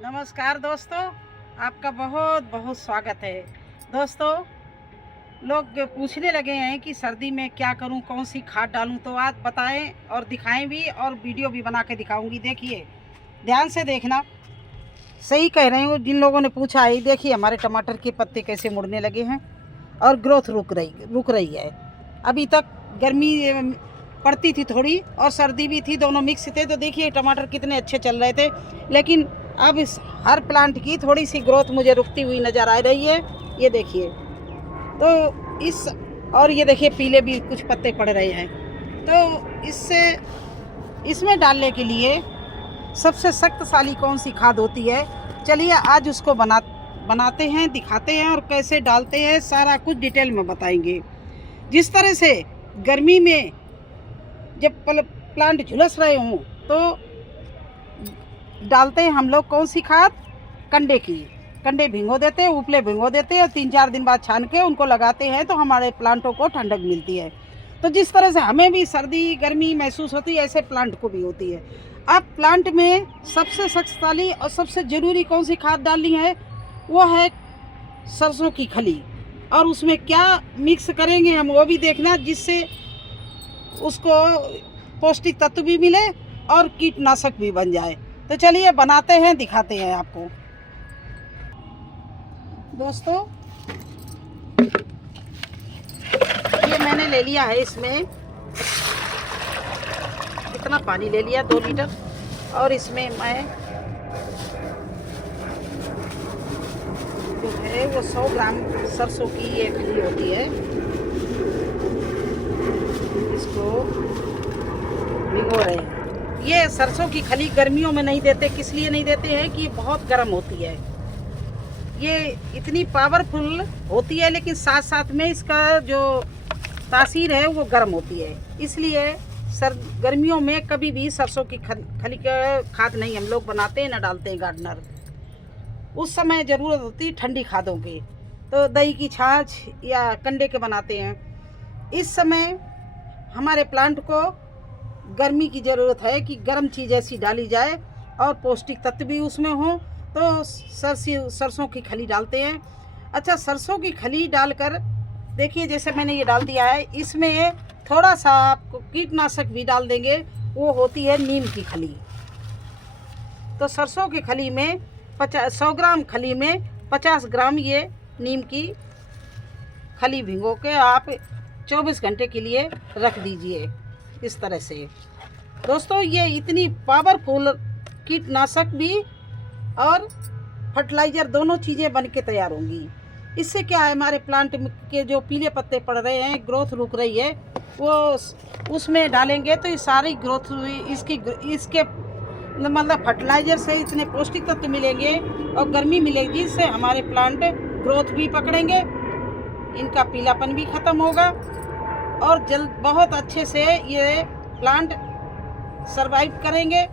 नमस्कार दोस्तों, आपका बहुत बहुत स्वागत है। दोस्तों, लोग पूछने लगे हैं कि सर्दी में क्या करूं, कौन सी खाद डालूं, तो आज बताएं और दिखाएं भी और वीडियो भी बना के दिखाऊंगी। देखिए, ध्यान से देखना, सही कह रही हूँ। जिन लोगों ने पूछा है, देखिए हमारे टमाटर के पत्ते कैसे मुड़ने लगे हैं और ग्रोथ रुक रही है। अभी तक गर्मी पड़ती थी थोड़ी और सर्दी भी थी, दोनों मिक्स थे, तो देखिए टमाटर कितने अच्छे चल रहे थे। लेकिन अब इस हर प्लांट की थोड़ी सी ग्रोथ मुझे रुकती हुई नज़र आ रही है। ये देखिए, तो इस और ये देखिए पीले भी कुछ पत्ते पड़ रहे हैं। तो इसमें डालने के लिए सबसे शक्तिशाली कौन सी खाद होती है, चलिए आज उसको बनाते हैं, दिखाते हैं और कैसे डालते हैं, सारा कुछ डिटेल में बताएंगे। जिस तरह से गर्मी में जब प्लांट झुलस रहे हों तो डालते हैं हम लोग कौन सी खाद, कंडे भिगो देते हैं, उपले भिगो देते हैं और 3-4 दिन बाद छान के उनको लगाते हैं, तो हमारे प्लांटों को ठंडक मिलती है। तो जिस तरह से हमें भी सर्दी गर्मी महसूस होती है, ऐसे प्लांट को भी होती है। अब प्लांट में सबसे शक्तिशाली और सबसे ज़रूरी कौन सी खाद डालनी है, वो है सरसों की खली। और उसमें क्या मिक्स करेंगे हम, वो भी देखना, जिससे उसको पौष्टिक तत्व भी मिले और कीटनाशक भी बन जाए। तो चलिए बनाते हैं, दिखाते हैं आपको। दोस्तों, ये मैंने ले लिया है, इसमें इतना पानी ले लिया 2 लीटर, और इसमें मैं जो है वो 100 ग्राम सरसों की ये खली होती है, इसको भिगो रहे हैं। ये सरसों की खली गर्मियों में नहीं देते, किस लिए नहीं देते हैं कि बहुत गर्म होती है। ये इतनी पावरफुल होती है, लेकिन साथ साथ में इसका जो तासीर है वो गर्म होती है। इसलिए गर्मियों में कभी भी सरसों की खली का खाद नहीं हम लोग बनाते हैं, ना डालते हैं गार्डनर। उस समय ज़रूरत होती है ठंडी खादों की, तो दही की छाछ या कंडे के बनाते हैं। इस समय हमारे प्लांट को गर्मी की ज़रूरत है कि गर्म चीज़ ऐसी डाली जाए और पौष्टिक तत्व भी उसमें हो, तो सरसों की खली डालते हैं। अच्छा, सरसों की खली डालकर देखिए, जैसे मैंने ये डाल दिया है, इसमें थोड़ा सा आपको कीटनाशक भी डाल देंगे, वो होती है नीम की खली। तो सरसों की खली में 100 ग्राम खली में 50 ग्राम ये नीम की खली भिगो के आप 24 घंटे के लिए रख दीजिए, इस तरह से। दोस्तों, ये इतनी पावरफुल कीटनाशक भी और फर्टिलाइज़र दोनों चीज़ें बन के तैयार होंगी। इससे क्या है, हमारे प्लांट के जो पीले पत्ते पड़ रहे हैं, ग्रोथ रुक रही है, वो उसमें डालेंगे तो ये सारी ग्रोथ इसके मतलब फर्टिलाइज़र से इतने पौष्टिक तत्व मिलेंगे और गर्मी मिलेगी, जिससे हमारे प्लांट ग्रोथ भी पकड़ेंगे, इनका पीलापन भी ख़त्म होगा और बहुत अच्छे से ये प्लांट सरवाइव करेंगे।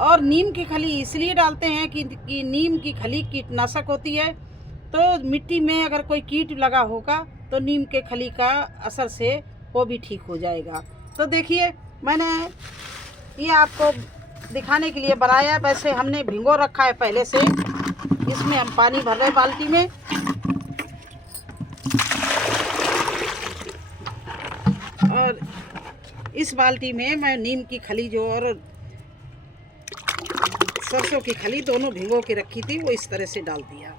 और नीम की खली इसलिए डालते हैं कि नीम की खली कीटनाशक होती है, तो मिट्टी में अगर कोई कीट लगा होगा तो नीम के खली का असर से वो भी ठीक हो जाएगा। तो देखिए, मैंने ये आपको दिखाने के लिए बनाया। वैसे हमने भिगो रखा है पहले से, इसमें हम पानी भर रहे बाल्टी में, और इस बाल्टी में मैं नीम की खली जो और सरसों की खली दोनों भिगो के रखी थी, वो इस तरह से डाल दिया।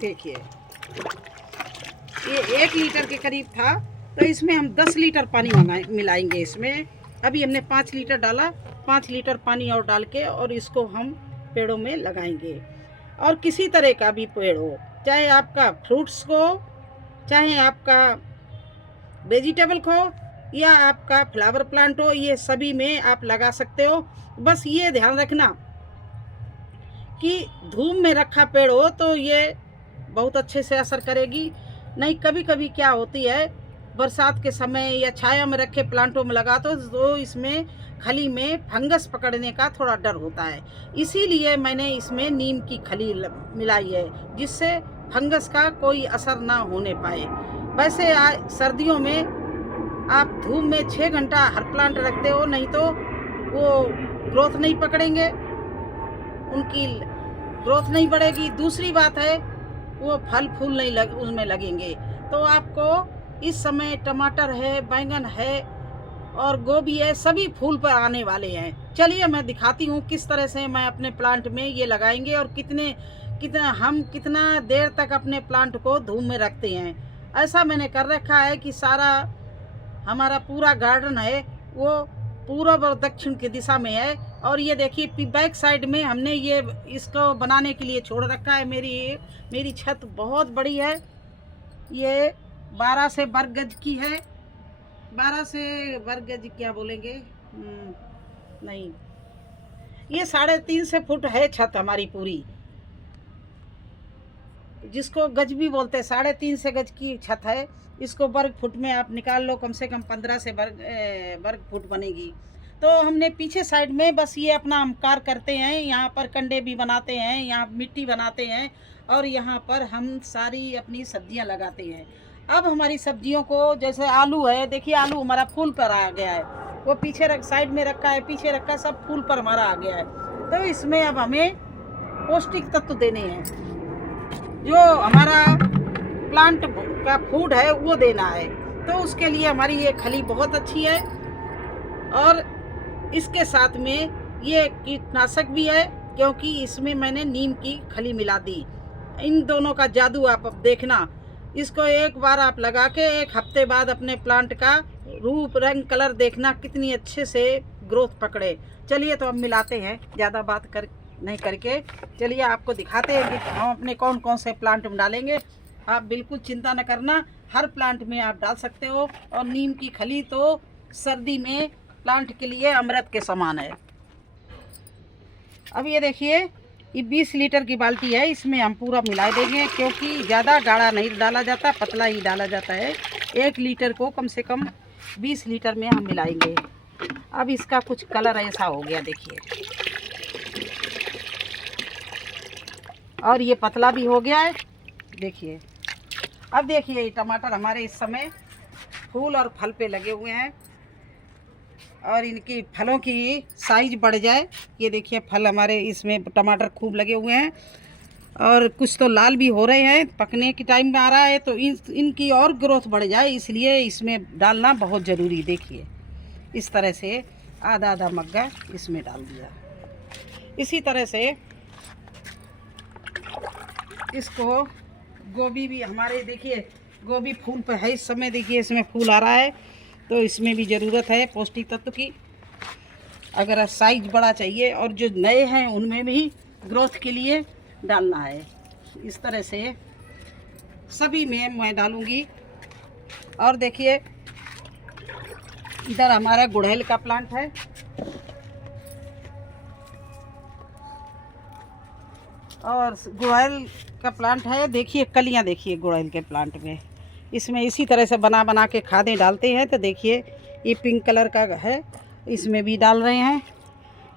देखिए, ये 1 लीटर के करीब था, तो इसमें हम 10 लीटर पानी मिलाएंगे। इसमें अभी हमने 5 लीटर डाला, 5 लीटर पानी और डाल के और इसको हम पेड़ों में लगाएंगे। और किसी तरह का भी पेड़ हो, चाहे आपका फ्रूट्स को, चाहे आपका वेजिटेबल को, या आपका फ्लावर प्लांट हो, ये सभी में आप लगा सकते हो। बस ये ध्यान रखना कि धूप में रखा पेड़ हो तो ये बहुत अच्छे से असर करेगी। नहीं, कभी कभी क्या होती है, बरसात के समय या छाया में रखे प्लांटों में लगा तो इसमें खली में फंगस पकड़ने का थोड़ा डर होता है। इसीलिए मैंने इसमें नीम की खली मिलाई है, जिससे फंगस का कोई असर ना होने पाए। वैसे सर्दियों में आप धूप में 6 घंटा हर प्लांट रखते हो, नहीं तो वो ग्रोथ नहीं पकड़ेंगे, उनकी ग्रोथ नहीं बढ़ेगी। दूसरी बात है वो फल फूल नहीं उसमें लगेंगे। तो आपको इस समय टमाटर है, बैंगन है और गोभी है, सभी फूल पर आने वाले हैं। चलिए मैं दिखाती हूँ किस तरह से मैं अपने प्लांट में ये लगाएंगे और कितना देर तक अपने प्लांट को धूप में रखते हैं। ऐसा मैंने कर रखा है कि सारा हमारा पूरा गार्डन है वो पूर्व और दक्षिण की दिशा में है। और ये देखिए बैक साइड में हमने ये इसको बनाने के लिए छोड़ रखा है। मेरी छत बहुत बड़ी है, ये 12 से वर्ग गज की है। 12 से वर्ग गज क्या बोलेंगे, नहीं, ये 3.5 फुट है छत हमारी पूरी, जिसको गज भी बोलते हैं। 3.5 गज की छत है। इसको वर्ग फुट में आप निकाल लो, कम से कम 15 से वर्ग फुट बनेगी। तो हमने पीछे साइड में बस ये अपना आकार करते हैं, यहाँ पर कंडे भी बनाते हैं, यहाँ मिट्टी बनाते हैं और यहाँ पर हम सारी अपनी सब्जियाँ लगाते हैं। अब हमारी सब्जियों को, जैसे आलू है, देखिए आलू हमारा फूल पर आ गया है, वो पीछे साइड में रखा है, पीछे रखा है, सब फूल पर हमारा आ गया है। तो इसमें अब हमें पौष्टिक तत्व देने हैं, जो हमारा प्लांट का फूड है वो देना है। तो उसके लिए हमारी ये खली बहुत अच्छी है और इसके साथ में ये कीटनाशक भी है, क्योंकि इसमें मैंने नीम की खली मिला दी। इन दोनों का जादू आप अब देखना। इसको एक बार आप लगा के 1 हफ्ते बाद अपने प्लांट का रूप रंग कलर देखना कितनी अच्छे से ग्रोथ पकड़े। चलिए तो अब मिलाते हैं, ज़्यादा बात नहीं करके चलिए आपको दिखाते हैं कि हम अपने कौन कौन से प्लांट में डालेंगे। आप बिल्कुल चिंता न करना, हर प्लांट में आप डाल सकते हो। और नीम की खली तो सर्दी में प्लांट के लिए अमृत के समान है। अब ये देखिए, ये 20 लीटर की बाल्टी है, इसमें हम पूरा मिला देंगे, क्योंकि ज़्यादा गाढ़ा नहीं डाला जाता, पतला ही डाला जाता है। 1 लीटर को कम से कम 20 लीटर में हम मिलाएंगे। अब इसका कुछ कलर ऐसा हो गया देखिए, और ये पतला भी हो गया है देखिए। अब देखिए टमाटर हमारे इस समय फूल और फल पे लगे हुए हैं और इनकी फलों की साइज बढ़ जाए। ये देखिए फल हमारे इसमें टमाटर खूब लगे हुए हैं और कुछ तो लाल भी हो रहे हैं, पकने की टाइम में आ रहा है। तो इनकी और ग्रोथ बढ़ जाए, इसलिए इसमें डालना बहुत ज़रूरी। देखिए इस तरह से आधा आधा मग्गा इसमें डाल दिया। इसी तरह से इसको गोभी भी हमारे, देखिए गोभी फूल पर है इस समय, देखिए इसमें फूल आ रहा है, तो इसमें भी ज़रूरत है पौष्टिक तत्व की। अगर साइज बड़ा चाहिए और जो नए हैं उनमें भी ग्रोथ के लिए डालना है। इस तरह से सभी में मैं डालूँगी। और देखिए इधर हमारा गुड़हल का प्लांट है, और गुड़हल का प्लांट है। देखिए कलियां, देखिए गुड़हल के प्लांट में इसमें इसी तरह से बना के खादें डालते हैं। तो देखिए ये पिंक कलर का है, इसमें भी डाल रहे हैं।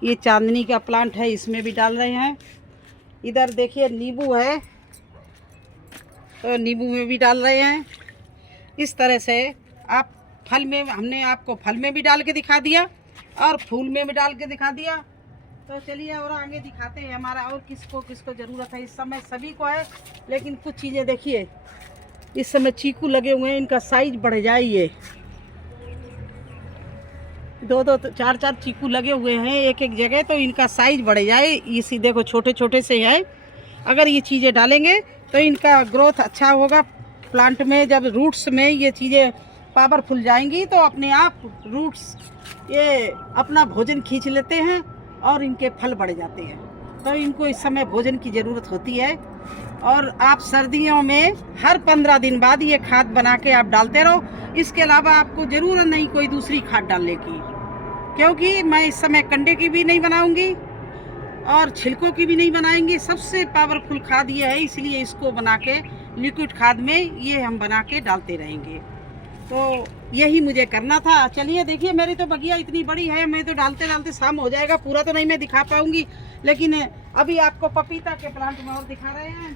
ये चांदनी का प्लांट है, इसमें भी डाल रहे हैं। इधर देखिए नींबू है, तो नींबू में भी डाल रहे हैं। इस तरह से आप फल में, हमने आपको फल में भी डाल के दिखा दिया और फूल में भी डाल के दिखा दिया। तो चलिए और आगे दिखाते हैं हमारा और किसको किसको ज़रूरत है। इस समय सभी को है, लेकिन कुछ चीज़ें देखिए, इस समय चीकू लगे हुए हैं, इनका साइज बढ़ जाए। ये 2-2 4-4 चीकू लगे हुए हैं एक जगह, तो इनका साइज बढ़ जाए। इसी देखो छोटे छोटे से है, अगर ये चीज़ें डालेंगे तो इनका ग्रोथ अच्छा होगा प्लांट में। जब रूट्स में ये चीज़ें पावरफुल जाएंगी तो अपने आप रूट्स ये अपना भोजन खींच लेते हैं और इनके फल बढ़ जाते हैं। तो इनको इस समय भोजन की ज़रूरत होती है। और आप सर्दियों में हर 15 दिन बाद ये खाद बना के आप डालते रहो। इसके अलावा आपको ज़रूरत नहीं कोई दूसरी खाद डालने की, क्योंकि मैं इस समय कंडे की भी नहीं बनाऊंगी और छिलकों की भी नहीं बनाएंगे। सबसे पावरफुल खाद ये है, इसलिए इसको बना के लिक्विड खाद में ये हम बना के डालते रहेंगे। तो यही मुझे करना था। चलिए देखिए मेरी तो बगिया इतनी बड़ी है, मैं तो डालते डालते शाम हो जाएगा, पूरा तो नहीं मैं दिखा पाऊंगी, लेकिन अभी आपको पपीता के प्लांट में और दिखा रहे हैं।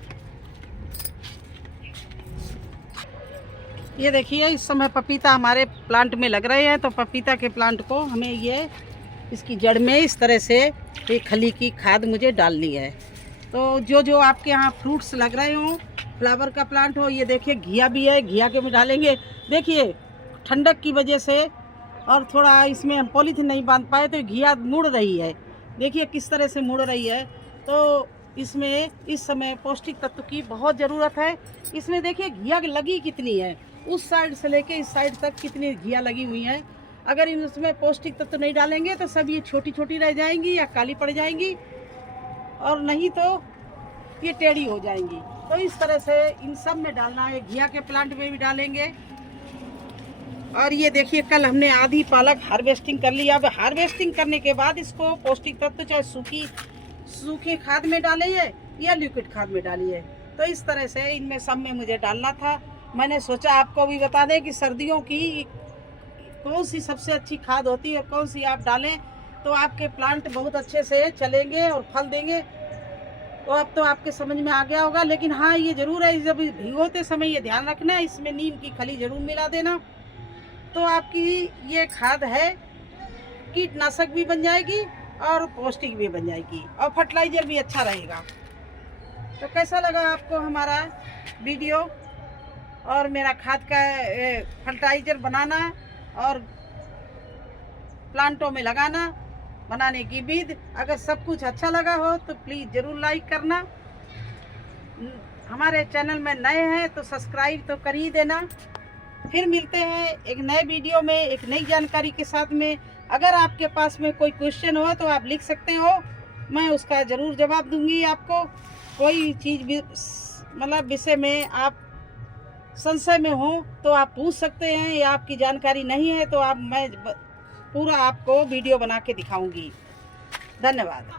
ये देखिए इस समय पपीता हमारे प्लांट में लग रहे हैं, तो पपीता के प्लांट को हमें ये इसकी जड़ में इस तरह से ये खली की खाद मुझे डालनी है। तो जो जो आपके यहाँ फ्रूट्स लग रहे हों, फ्लावर का प्लांट हो, ये देखिए घिया भी है, घिया के में डालेंगे। देखिए ठंडक की वजह से और थोड़ा इसमें हम पॉलीथीन नहीं बांध पाए तो घिया मुड़ रही है, देखिए किस तरह से मुड़ रही है। तो इसमें इस समय पौष्टिक तत्व की बहुत ज़रूरत है। इसमें देखिए घिया लगी कितनी है, उस साइड से लेके इस साइड तक कितनी घिया लगी हुई है। अगर इसमें पौष्टिक तत्व नहीं डालेंगे तो सब ये छोटी छोटी रह जाएंगी या काली पड़ जाएंगी, और नहीं तो ये टेढ़ी हो जाएंगी। तो इस तरह से इन सब में डालना है, घिया के प्लांट में भी डालेंगे। और ये देखिए कल हमने आधी पालक हार्वेस्टिंग कर ली। अब हार्वेस्टिंग करने के बाद इसको पौष्टिक तत्व चाहे सूखी खाद में डालिए या लिक्विड खाद में डालिए। तो इस तरह से इनमें सब में मुझे डालना था। मैंने सोचा आपको भी बता दें कि सर्दियों की कौन सी सबसे अच्छी खाद होती है और कौन सी आप डालें तो आपके प्लांट बहुत अच्छे से चलेंगे और फल देंगे। तो अब तो आपके समझ में आ गया होगा। लेकिन हाँ ये ज़रूर है, जब भिगोते समय ये ध्यान रखना है इसमें नीम की खली ज़रूर मिला देना। तो आपकी ये खाद है, कीटनाशक भी बन जाएगी और पौष्टिक भी बन जाएगी और फर्टिलाइज़र भी अच्छा रहेगा। तो कैसा लगा आपको हमारा वीडियो और मेरा खाद का फर्टिलाइज़र बनाना और प्लांटों में लगाना, बनाने की विधि? अगर सब कुछ अच्छा लगा हो तो प्लीज़ ज़रूर लाइक करना। हमारे चैनल में नए हैं तो सब्सक्राइब तो कर ही देना। फिर मिलते हैं एक नए वीडियो में एक नई जानकारी के साथ में। अगर आपके पास में कोई क्वेश्चन हो तो आप लिख सकते हो, मैं उसका ज़रूर जवाब दूंगी आपको। कोई चीज़ भी मतलब विषय में आप संशय में हो तो आप पूछ सकते हैं, या आपकी जानकारी नहीं है तो मैं पूरा आपको वीडियो बना के दिखाऊंगी। धन्यवाद।